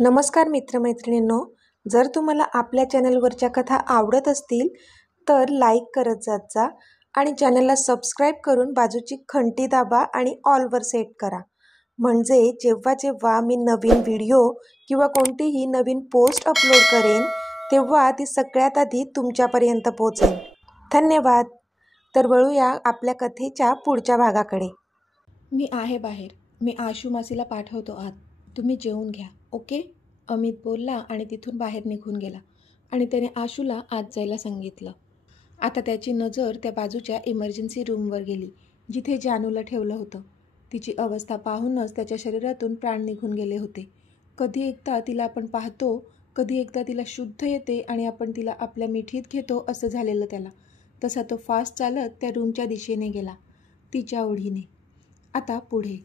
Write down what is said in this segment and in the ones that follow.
नमस्कार मित्रमैत्रिणींनो, जर तुम्हाला आपल्या चॅनलवरच्या कथा आवडत असतील तर लाईक करत जात जा आणि चॅनलला सबस्क्राईब करून बाजूची घंटी दाबा आणि ऑलवर सेट करा. म्हणजे जेव्हा जेव्हा मी नवीन व्हिडिओ किंवा कोणतीही नवीन पोस्ट अपलोड करेन तेव्हा ती सगळ्यात आधी तुमच्यापर्यंत पोहोचेल. धन्यवाद. तर वळूया आपल्या कथेच्या पुढच्या भागाकडे. मी आहे बाहेर. मी आशू मासीला पाठवतो आत. तुम्ही जेवून घ्या, ओके? अमित बोलला आणि तिथून बाहेर निघून गेला आणि त्याने आशूला आत जायला सांगितलं. आता त्याची नजर त्या बाजूच्या इमर्जन्सी रूमवर गेली जिथे जानूला ठेवलं होतं. तिची अवस्था पाहूनच त्याच्या शरीरातून प्राण निघून गेले होते. कधी एकदा तिला आपण पाहतो, कधी एकदा तिला शुद्ध येते आणि आपण तिला आपल्या मिठीत घेतो असं झालेलं त्याला. तसा तो फास्ट चालत त्या रूमच्या दिशेने गेला, तिच्या ओढीने. आता पुढे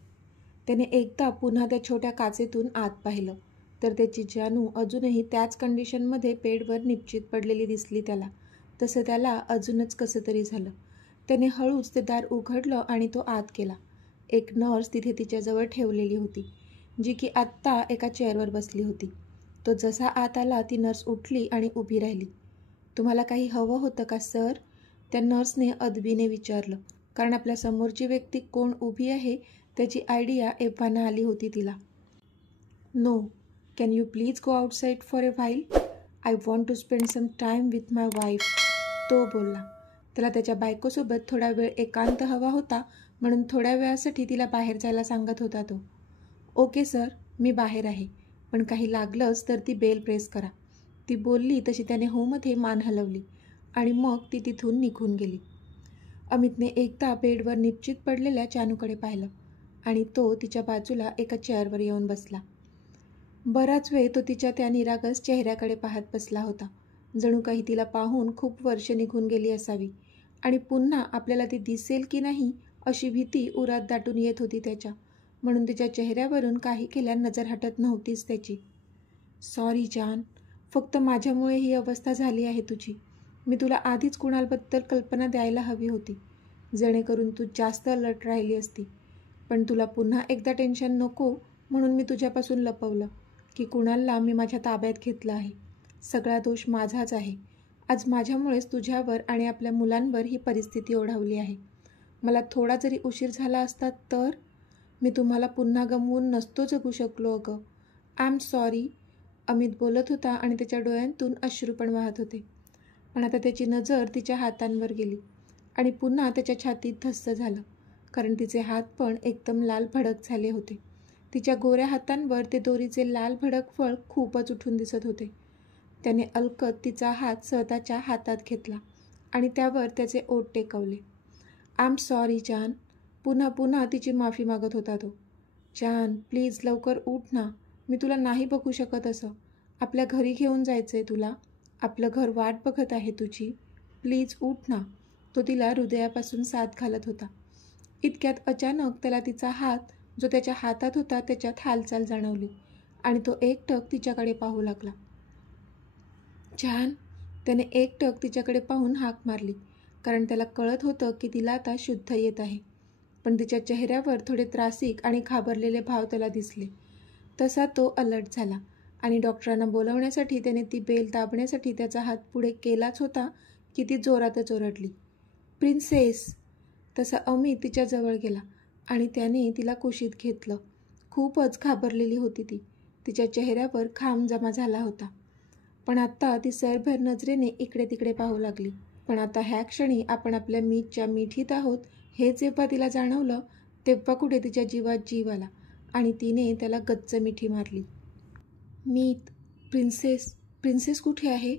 त्याने एकदा पुन्हा त्या छोट्या काचेतून आत पाहिलं तर त्याची जानू अजूनही त्याच कंडिशनमध्ये बेडवर निपचित पडलेली दिसली त्याला. तसं त्याला अजूनच कसं तरी झालं. त्याने हळूच ते दार उघडलं आणि तो आत गेला. एक नर्स तिथे तिच्याजवळ ठेवलेली होती, जी की आत्ता एका चेअरवर बसली होती. तो जसा आत आला ती नर्स उठली आणि उभी राहिली. तुम्हाला काही हवं होतं का सर? त्या नर्सने अदबीने विचारलं, कारण आपल्या समोरची व्यक्ती कोण उभी आहे त्याची आयडिया एव्हाना आली होती तिला. No, can you please go outside for a while? I want to spend some time with my wife, तो बोलला. त्याला त्याच्या बायकोसोबत थोडा वेळ एकांत हवा होता म्हणून थोड्या वेळासाठी तिला बाहेर जायला सांगत होता तो. ओके सर, मी बाहेर आहे, पण काही लागलंच तर ती बेल प्रेस करा. ती बोलली तशी त्याने होमध्ये मान हलवली आणि मग ती तिथून निघून गेली. अमितने एकदा बेडवर निपचित पडलेल्या जानूकडे पाहिलं आणि तो तिच्या बाजूला एका चेअरवर येऊन बसला. बराच वेळ तो तिच्या त्या निरागस चेहऱ्याकडे पाहत बसला होता. जणू काही तिला पाहून खूप वर्ष निघून गेली असावी आणि पुन्हा आपल्याला ती दिसेल की नाही अशी भीती उरात दाटून येत होती त्याच्या. म्हणून तिच्या चेहऱ्यावरून काही केल्या नजर हटत नव्हतीच त्याची. सॉरी जान, फक्त माझ्यामुळे ही अवस्था झाली आहे तुझी. मी तुला आधीच कुणालबद्दल कल्पना द्यायला हवी होती, जेणेकरून तू जास्त अलर्ट राहिली असती. पण तुला पुन्हा एकदा टेन्शन नको म्हणून मी तुझ्यापासून लपवलं की कुणालला मी माझ्या ताब्यात घेतलं आहे. सगळा दोष माझाच आहे. आज माझ्यामुळेच तुझ्यावर आणि आपल्या मुलांवर ही परिस्थिती ओढावली आहे. मला थोडा जरी उशीर झाला असता तर मी तुम्हाला पुन्हा गमवून नसतो जगू शकलो अगं. आय एम सॉरी, अमित बोलत होता आणि त्याच्या डोळ्यांतून अश्रू पण वाहत होते. पण आता त्याची नजर तिच्या हातांवर गेली आणि पुन्हा त्याच्या छातीत धस्स झालं, कारण तिचे हात पण एकदम लाल भडक झाले होते. तिच्या गोऱ्या हातांवर ते दोरीचे लाल भडक फळ खूपच उठून दिसत होते. त्याने अलकत तिचा हात स्वतःच्या हातात घेतला आणि त्यावर त्याचे ओठ टेकवले. आय एम सॉरी जान, पुन्हा पुन्हा तिची माफी मागत होता तो. जान प्लीज लवकर उठ ना, मी तुला नाही बघू शकत असं. आपल्या घरी घेऊन जायचंय तुला, आपलं घर वाट बघत आहे तुझी. प्लीज उठ ना, तो तिला हृदयापासून साथ घालत होता. इतक्यात अचानक त्याला तिचा हात जो त्याच्या हातात होता त्याच्यात हालचाल जाणवली आणि तो एकटक तिच्याकडे पाहू लागला. जान, त्याने एकटक तिच्याकडे पाहून हाक मारली, कारण त्याला कळत होतं की तिला आता शुद्ध येत आहे. पण तिच्या चेहऱ्यावर थोडे त्रासिक आणि घाबरलेले भाव त्याला दिसले. तसा तो अलर्ट झाला आणि डॉक्टरांना बोलवण्यासाठी त्याने ती बेल दाबण्यासाठी त्याचा हात पुढे केलाच होता की ती जोरातच ओरडली, प्रिन्सेस. तसा अमित तिच्याजवळ गेला आणि त्याने तिला कुशीत घेतलं. खूपच घाबरलेली होती ती. तिच्या चेहऱ्यावर घाम जमा झाला होता. पण आत्ता ती सरभर नजरेने इकडे तिकडे पाहू लागली. पण आता ह्या क्षणी आपण आपल्या मीतच्या मिठीत आहोत हे जेव्हा तिला जाणवलं तेव्हा कुठे तिच्या जीवात जीव आला आणि तिने त्याला गच्च मिठी मारली. मीत, प्रिन्सेस, प्रिन्सेस कुठे आहे?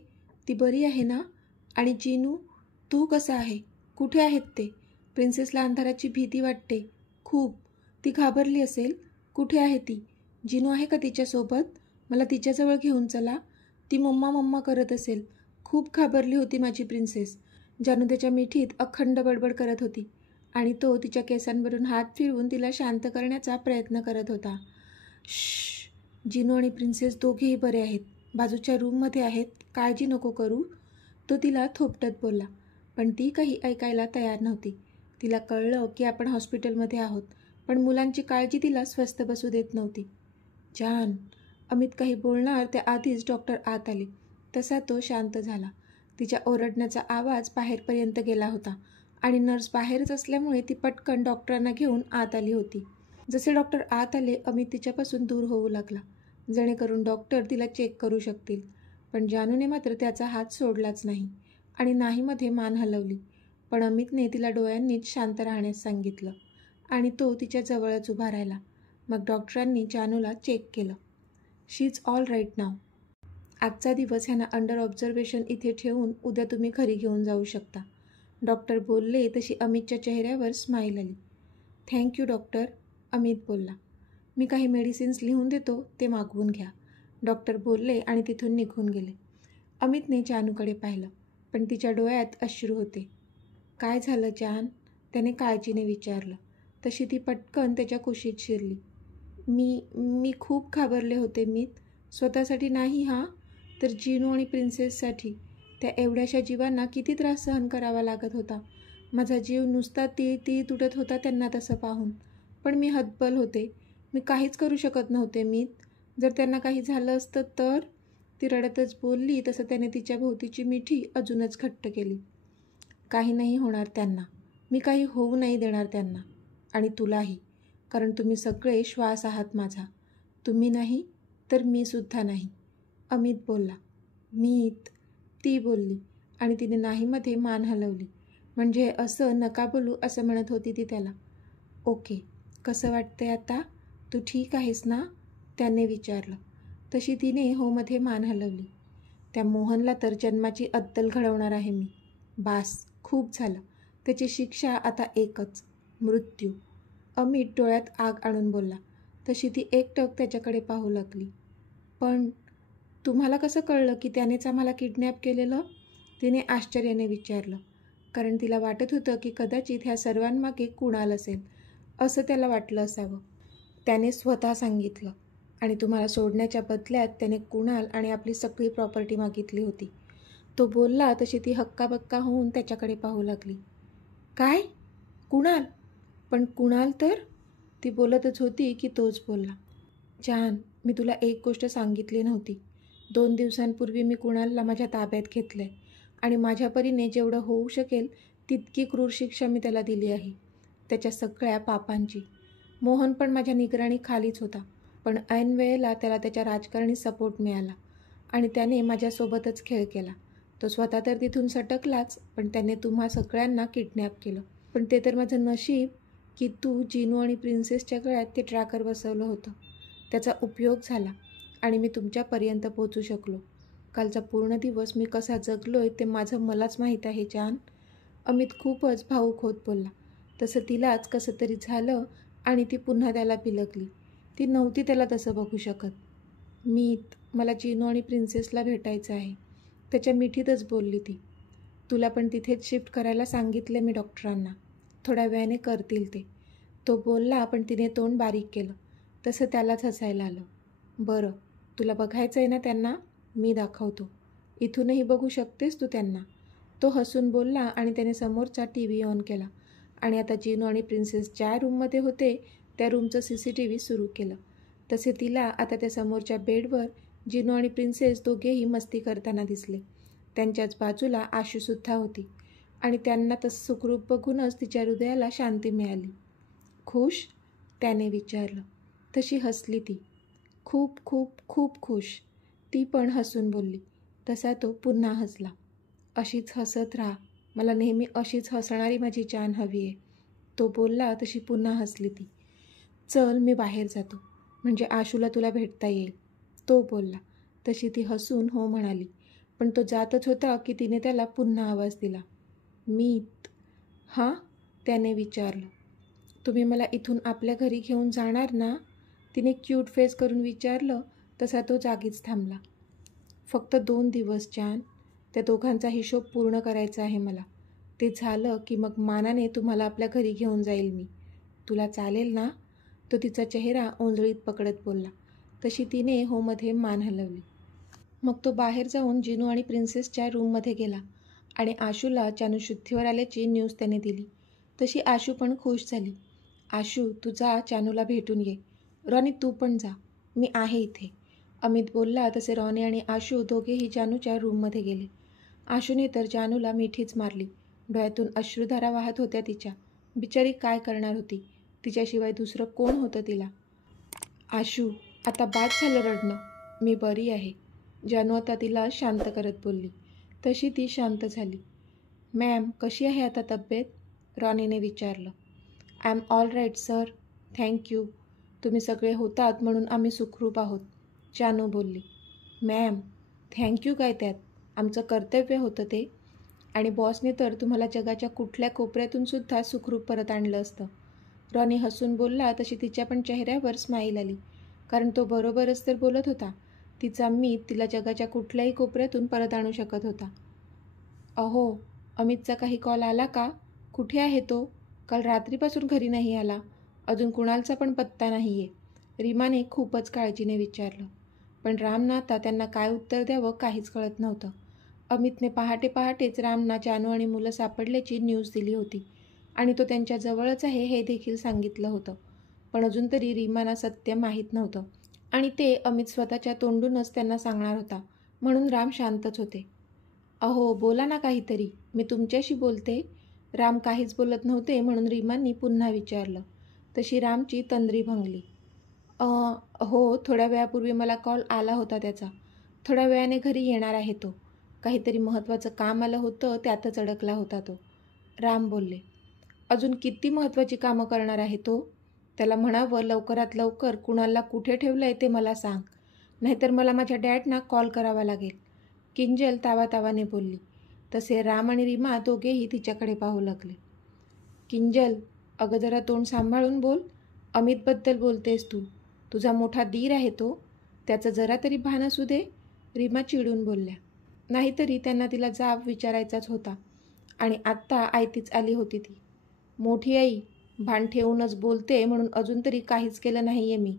ती बरी आहे ना? आणि जिनू, तो कसा आहे? कुठे आहेत ते? प्रिन्सेसला अंधाराची भीती वाटते खूप. ती घाबरली असेल. कुठे आहे ती? जिनू आहे का तिच्यासोबत? मला तिच्याजवळ घेऊन चला. ती मम्मा मम्मा करत असेल. खूप घाबरली होती माझी प्रिन्सेस. जानू त्याच्या मिठीत अखंड बडबड करत होती आणि तो तिच्या केसांवरून हात फिरवून तिला शांत करण्याचा प्रयत्न करत होता. श्श, जिनू आणि प्रिन्सेस दोघेही बरे आहेत, बाजूच्या रूममध्ये आहेत, काळजी नको करू, तो तिला थोपटत बोलला. पण ती काही ऐकायला तयार नव्हती. तिला कळलं की आपण हॉस्पिटलमध्ये आहोत, पण मुलांची काळजी तिला स्वस्थ बसू देत नव्हती. जान, अमित काही बोलणार त्याआधीच डॉक्टर आत आले. तसा तो शांत झाला. तिच्या ओरडण्याचा आवाज बाहेरपर्यंत गेला होता आणि नर्स बाहेरच असल्यामुळे ती पटकन डॉक्टरांना घेऊन आत आली होती. जसे डॉक्टर आत आले अमित तिच्यापासून दूर होऊ लागला, जेणेकरून डॉक्टर तिला चेक करू शकतील. पण जानूने मात्र त्याचा हात सोडलाच नाही आणि नाहीमध्ये मान हलवली. पण अमितने तिला डोळ्यांनीच शांत राहण्यास सांगितलं आणि तो तिच्या जवळच उभा राहिला. मग डॉक्टरांनी जानूला चेक केलं. शी इज ऑल राईट नाव. आजचा दिवस ह्यांना अंडर ऑब्झर्वेशन इथे ठेवून उद्या तुम्ही घरी घेऊन जाऊ शकता. डॉक्टर बोलले तशी अमितच्या चेहऱ्यावर स्माईल आली. थँक्यू डॉक्टर, अमित बोलला. मी काही मेडिसिन्स लिहून देतो, ते मागवून घ्या, डॉक्टर बोलले आणि तिथून निघून गेले. अमितने जानूकडे पाहिलं, पण तिच्या डोळ्यात अश्रू होते. काय झालं जान, त्याने काळजीने विचारलं. तशी ती पटकन त्याच्या कुशीत शिरली. मी खूप घाबरले होते मीत, स्वतःसाठी नाही हां, तर जिनू आणि प्रिन्सेससाठी. त्या एवढ्याशा जीवांना किती त्रास सहन करावा लागत होता. माझा जीव नुसता ती तुटत होता त्यांना तसं पाहून. पण मी हतबल होते, मी काहीच करू शकत नव्हते मीत. जर त्यांना काही झालं असतं तर. ती रडतच बोलली. तसं त्याने तिच्या भोवतीची मिठी अजूनच घट्ट केली. काही नाही होणार त्यांना, मी काही होऊ नाही देणार त्यांना, आणि तुलाही, कारण तुम्ही सगळे श्वास आहात माझा. तुम्ही नाही तर मी सुद्धा नाही, अमित बोलला. मीत, ती बोलली आणि तिने नाहीमध्ये मान हलवली. म्हणजे असं नका बोलू असं म्हणत होती ती त्याला. ओके, कसं वाटतंय आता, तू ठीक आहेस ना, त्याने विचारलं. तशी तिने होमध्ये मान हलवली. त्या मोहनला तर जन्माची अद्दल घडवणार आहे मी. बास, खूप झालं. त्याची शिक्षा आता एकच, मृत्यू. अमित डोळ्यात आग आणून बोलला. तशी ती एकटक त्याच्याकडे पाहू लागली. पण तुम्हाला कसं कळलं की त्यानेच आम्हाला किडनॅप केलेलं, तिने आश्चर्याने विचारलं. कारण तिला वाटत होतं की कदाचित ह्या सर्वांमागे कुणाल असेल, असं त्याला वाटलं असावं. त्याने स्वतः सांगितलं आणि तुम्हाला सोडण्याच्या बदल्यात त्याने कुणाल आणि आपली सगळी प्रॉपर्टी मागितली होती. तो बोलला तशी ती हक्काबक्का होऊन त्याच्याकडे पाहू लागली. काय, कुणाल? पण कुणाल तर, ती बोलतच होती की तोच बोलला. जान, मी तुला एक गोष्ट सांगितली नव्हती. 2 दिवसांपूर्वी मी कुणालला माझ्या ताब्यात घेतलंय आणि माझ्या परीने जेवढं होऊ शकेल तितकी क्रूर शिक्षा मी त्याला दिली आहे, त्याच्या सगळ्या पापांची. मोहन पण माझ्या निगराणी खालीच होता, पण ऐन वेळेला त्याला त्याच्या राजकारणी सपोर्ट मिळाला आणि त्याने माझ्यासोबतच खेळ केला. तो स्वतः तर तिथून सटकलाच, पण त्याने तुम्हा सगळ्यांना किडनॅप केलं. पण ते तर माझं नशीब की तू जिनू आणि प्रिन्सेसच्या गळ्यात ते ट्रॅकर बसवलं होतं. त्याचा उपयोग झाला आणि मी तुमच्यापर्यंत पोहोचू शकलो. कालचा पूर्ण दिवस मी कसा जगलोय ते माझं मलाच माहीत आहे जान, अमित खूपच भावूक होत बोलला. तसं तिलाच कसं तरी झालं आणि ती पुन्हा त्याला बिलगली. ती नव्हती त्याला तसं बघू शकत. मीत, मला जिनू आणि प्रिन्सेसला भेटायचं आहे, त्याच्या मिठीतच बोलली ती. तुला पण तिथेच शिफ्ट करायला सांगितले मी डॉक्टरांना, थोड्या वेळाने करतील ते, तो बोलला. पण तिने तोंड बारीक केलं. तसं त्यालाच हसायला आलं. बरं, तुला बघायचं आहे ना त्यांना, मी दाखवतो, इथूनही बघू शकतेस तू त्यांना, तो हसून बोलला. आणि त्याने समोरचा TV ऑन केला आणि आता जिनू आणि प्रिन्सेस ज्या रूममध्ये होते त्या रूमचं CCTV सुरू केलं. तसे तिला आता त्या समोरच्या बेडवर जिनू आणि प्रिन्सेस दोघेही मस्ती करताना दिसले. त्यांच्याच बाजूला आशूसुद्धा होती आणि त्यांना तसं सुखरूप बघूनच तिच्या हृदयाला शांती मिळाली. खुश, त्याने विचारलं. तशी हसली ती. खूप खूप खूप खुश, ती पण हसून बोलली. तसा तो पुन्हा हसला. अशीच हसत राहा, मला नेहमी अशीच हसणारी माझी जान हवी आहे, तो बोलला. तशी पुन्हा हसली ती. चल, मी बाहेर जातो, म्हणजे आशूला तुला भेटता येईल, तो बोलला. तशी ती हसून हो म्हणाली. पण तो जातच होता की तिने त्याला पुन्हा आवाज दिला. मीत, हां, त्याने विचारलं. तुम्ही मला इथून आपल्या घरी घेऊन जाणार ना, तिने क्यूट फेस करून विचारलं. तसा तो जागीच थांबला. फक्त 2 दिवस जान, त्या दोघांचा हिशोब पूर्ण करायचा आहे मला. ते झालं की मग मानाने तुम्हाला आपल्या घरी घेऊन जाईल मी, तुला चालेल ना, तो तिचा चेहरा ओंजळीत पकडत बोलला. तशी तिने होमध्ये मान हलवली. मग तो बाहेर जाऊन जिनू आणि प्रिन्सेसच्या रूममध्ये गेला आणि आशूला जानू शुद्धीवर आल्याची न्यूज त्याने दिली. तशी आशू पण खुश झाली. आशू, तू जा जानूला भेटून ये. रॉनी, तू पण जा, मी आहे इथे, अमित बोलला तसे रॉनी आणि आशू दोघेही जानूच्या रूममध्ये गेले. आशूने तर जानूला मिठीच मारली. डोळ्यातून अश्रुधारा वाहत होत्या तिच्या. बिचारी काय करणार होती? तिच्याशिवाय दुसरं कोण होतं तिला? आशू, आता बाद झालं रडणं. मी बरी आहे. जानू आता तिला शांत करत बोलली. तशी ती शांत झाली. मॅम, कशी आहे आता तब्येत? रॉनीने विचारलं. I am all right sir, thank you. तुम्ही सगळे होतात म्हणून आम्ही सुखरूप आहोत, जानू बोलली. मॅम, थँक्यू काय त्यात? आमचं कर्तव्य होतं ते. आणि बॉसने तर तुम्हाला जगाच्या कुठल्या कोपऱ्यातून सुद्धा सुखरूप परत आणलं असतं. रॉनी हसून बोलला तशी तिच्या पण चेहऱ्यावर स्माईल आली. कारण तो बरोबरच तर बोलत होता. तिचा मीत तिला जगाच्या कुठल्याही कोपऱ्यातून परत आणू शकत होता. अहो, अमितचा काही कॉल आला का? कुठे आहे तो? काल रात्रीपासून घरी नाही आला. अजून कुणालचा पण पत्ता नाही आहे, रीमाने खूपच काळजीने विचारलं. पण रामना आता त्यांना काय उत्तर द्यावं काहीच कळत नव्हतं. अमितने पहाटे पहाटेच रामना जानू आणि मुलं सापडल्याची न्यूज दिली होती आणि तो त्यांच्या जवळच आहे हे देखील सांगितलं होतं. पण अजून तरी रीमाना सत्य माहीत नव्हतं आणि ते अमित स्वतःच्या तोंडूनच त्यांना सांगणार होता. म्हणून राम शांतच होते. अहो, बोला ना काहीतरी, मी तुमच्याशी बोलते. राम काहीच बोलत नव्हते म्हणून रीमांनी पुन्हा विचारलं. तशी रामची तंद्री भंगली. हो, थोड्या वेळापूर्वी मला कॉल आला होता त्याचा. थोड्या वेळाने घरी येणार आहे तो. काहीतरी महत्त्वाचं काम आलं होतं, त्यातच अडकला होता तो, राम बोलले. अजून किती महत्त्वाची कामं करणार आहे तो? त्याला म्हणावं लवकरात लवकर कुणाला कुठे ठेवलं आहे ते मला सांग, नाहीतर मला माझ्या डॅडना कॉल करावा लागेल, किंजल तावातावाने बोलली. तसे राम आणि रीमा दोघेही तिच्याकडे पाहू लागले. किंजल, अगं जरा तोंड सांभाळून बोल. अमितबद्दल बोलतेस तू. तुझा मोठा दीर आहे तो. त्याचं जरा तरी भान असू दे, रीमा चिडून बोलल्या. नाहीतरी त्यांना तिला जाब विचारायचाच होता आणि आत्ता आयतीच आली होती ती. मोठी आई, भान ठेवूनच बोलते म्हणून अजून तरी काहीच केलं नाही आहे मी.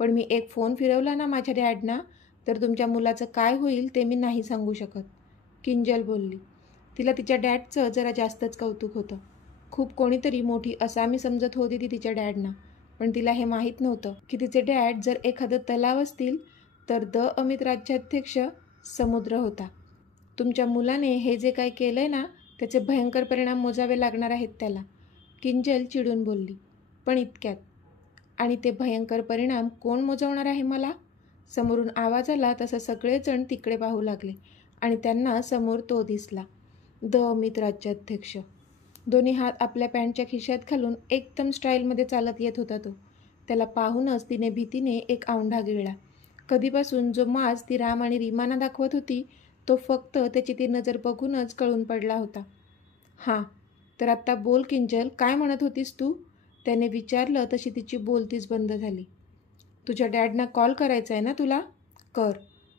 पण मी एक फोन फिरवला ना माझ्या डॅडना, तर तुमच्या मुलाचं काय होईल ते मी नाही सांगू शकत, किंजल बोलली. तिला तिच्या डॅडचं जरा जास्तच कौतुक होतं. खूप कोणीतरी मोठी असामी समजत होती ती तिच्या डॅडना. पण तिला हे माहीत नव्हतं की तिचे डॅड जर एखादं तलाव असतील तर अमित राज्याध्यक्ष समुद्र होता. तुमच्या मुलाने हे जे काय केलंय ना, त्याचे भयंकर परिणाम मोजावे लागणार आहेत त्याला, किंजल चिडून बोलली. पण इतक्यात. आणि ते भयंकर परिणाम कोण मोजवणार आहे मला? समोरून आवाज आला तसं सगळेजण तिकडे पाहू लागले आणि त्यांना समोर तो दिसला, अमित राज्याध्यक्ष. दोन्ही हात आपल्या पॅन्टच्या खिशात घालून एकदम स्टाईलमध्ये चालत येत होता तो. त्याला पाहूनच तिने भीतीने एक औंढा गिळला. कधीपासून जो माज ती राम आणि रीमाना दाखवत होती तो फक्त त्याची ती नजर बघूनच कळून पडला होता. हां, तर आत्ता बोल किंजल, काय म्हणत होतीस तू? त्याने विचारलं तशी तिची बोलतीच बंद झाली. तुझ्या डॅडना कॉल करायचा आहे ना तुला? कर.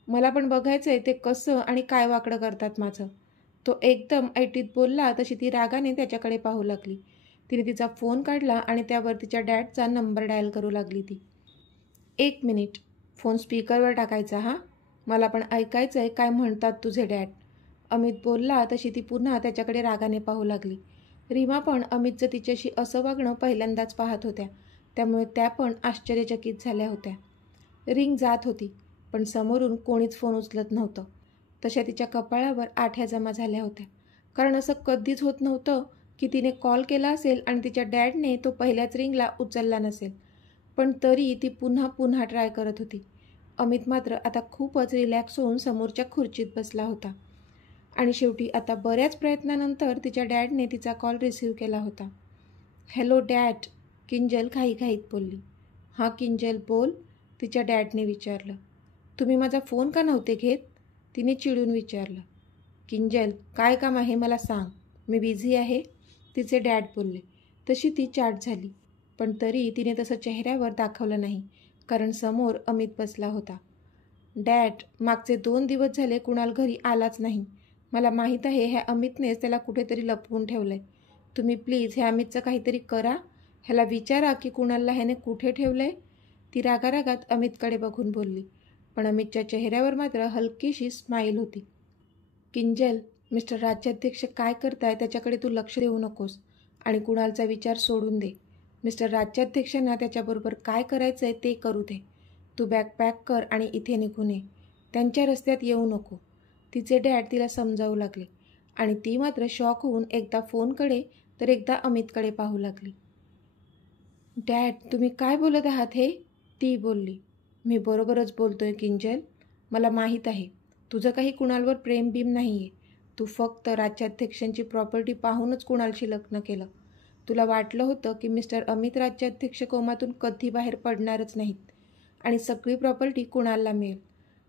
मला पण बघायचं आहे ते कसं आणि काय वाकडं करतात माझं. तो एकदम ऐटीत बोलला तशी ती रागाने त्याच्याकडे पाहू लागली. तिने तिचा फोन काढला आणि त्यावर तिच्या डॅडचा नंबर डायल करू लागली ती. 1 मिनिट, फोन स्पीकरवर टाकायचा हां, मला पण ऐकायचं आहे काय म्हणतात तुझे डॅड, अमित बोलला तशी ती पुन्हा त्याच्याकडे रागाने पाहू लागली. रीमा पण अमितचं तिच्याशी असं वागणं पहिल्यांदाच पाहत होत्या, त्यामुळे त्या पण आश्चर्यचकित झाल्या होत्या. रिंग जात होती पण समोरून कोणीच फोन उचलत नव्हतं. तशा तिच्या कपाळावर आठ्या जमा झाल्या होत्या. कारण असं कधीच होत नव्हतं की तिने कॉल केला असेल आणि तिच्या डॅडने तो पहिल्याच रिंगला उचलला नसेल. पण तरी ती पुन्हा पुन्हा ट्राय करत होती. अमित मात्र आता खूपच रिलॅक्स होऊन समोरच्या खुर्चीत बसला होता आणि शेवटी आता बऱ्याच प्रयत्नानंतर तिच्या डॅडने तिचा कॉल रिसीव्ह केला होता. हॅलो डॅड, किंजल घाईघाईत बोलली. हां किंजल बोल, तिच्या डॅडने विचारलं. तुम्ही माझा फोन का नव्हते घेत? तिने चिडून विचारलं. किंजल, काय काम आहे मला सांग, मी बिझी आहे, तिचे डॅड बोलले. तशी ती चाट झाली. पण तरी तिने तसं चेहऱ्यावर दाखवलं नाही कारण समोर अमित बसला होता. डॅड, मागचे 2 दिवस झाले कुणाल घरी आलाच नाही. मला माहीत आहे ह्या अमितनेच त्याला कुठेतरी लपवून ठेवलं आहे. तुम्ही प्लीज ह्या अमितचं काहीतरी करा. ह्याला विचारा की कुणालला ह्याने कुठे ठेवलं आहे. ती रागारागात अमितकडे बघून बोलली. पण अमितच्या चेहऱ्यावर मात्र हलकीशी स्माईल होती. किंजल, मिस्टर राज्याध्यक्ष काय करताय त्याच्याकडे तू लक्ष देऊ नकोस आणि कुणालचा विचार सोडून दे. मिस्टर राज्याध्यक्षांना त्याच्याबरोबर काय करायचं आहे ते करू दे. तू बॅग पॅक कर आणि इथे निघून ये. त्यांच्या रस्त्यात येऊ नको. तिचे डॅड तिला समजावू लागले आणि ती मात्र शॉक होऊन एकदा फोनकडे तर एकदा अमितकडे पाहू लागली. डॅड, तुम्ही काय बोलत आहात हे? ती बोलली. मी बरोबरच बोलतोय किंजल. मला माहीत आहे तुझं काही कुणालवर प्रेम बीम नाही आहे. तू फक्त राज्याध्यक्षांची प्रॉपर्टी पाहूनच कुणालशी लग्न केलं. तुला वाटलं होतं की मिस्टर अमित राज्याध्यक्ष कोमातून कधी बाहेर पडणारच नाहीत आणि सगळी प्रॉपर्टी कुणालला मिळेल.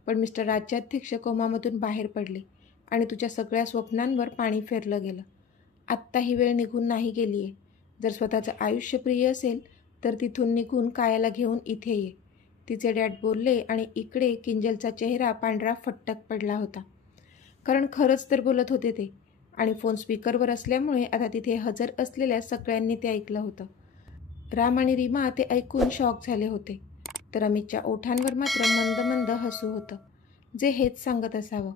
पण मिस्टर राज्याध्यक्ष कोमामधून बाहेर पडले आणि तुझ्या सगळ्या स्वप्नांवर पाणी फेरलं गेलं. आत्ता ही वेळ निघून नाही गेली आहे. जर स्वतःचं आयुष्य प्रिय असेल तर तिथून निघून कायाला घेऊन इथे ये. तिचे डॅड बोलले आणि इकडे किंजलचा चेहरा पांढरा फट्टक पडला होता. कारण खरंच तर बोलत होते ते आणि फोन स्पीकरवर असल्यामुळे आता तिथे हजर असलेल्या सगळ्यांनी ते ऐकलं होतं. राम आणि रीमा ते ऐकून शॉक झाले होते. तर अमितच्या ओठांवर मात्र मंद मंद हसू होतं, जे हेच सांगत असावं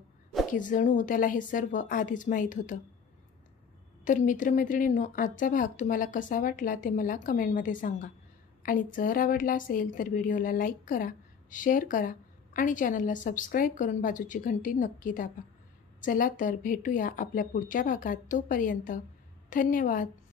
की जणू त्याला हे सर्व आधीच माहीत होतं. तर मित्रमैत्रिणींनो, आजचा भाग तुम्हाला कसा वाटला ते मला कमेंटमध्ये सांगा. आणि जर आवडला असेल तर व्हिडिओला लाईक करा, शेअर करा आणि चॅनलला सबस्क्राईब करून बाजूची घंटी नक्की दाबा. चला तर भेटूया आपल्या पुढच्या भागात. तोपर्यंत धन्यवाद.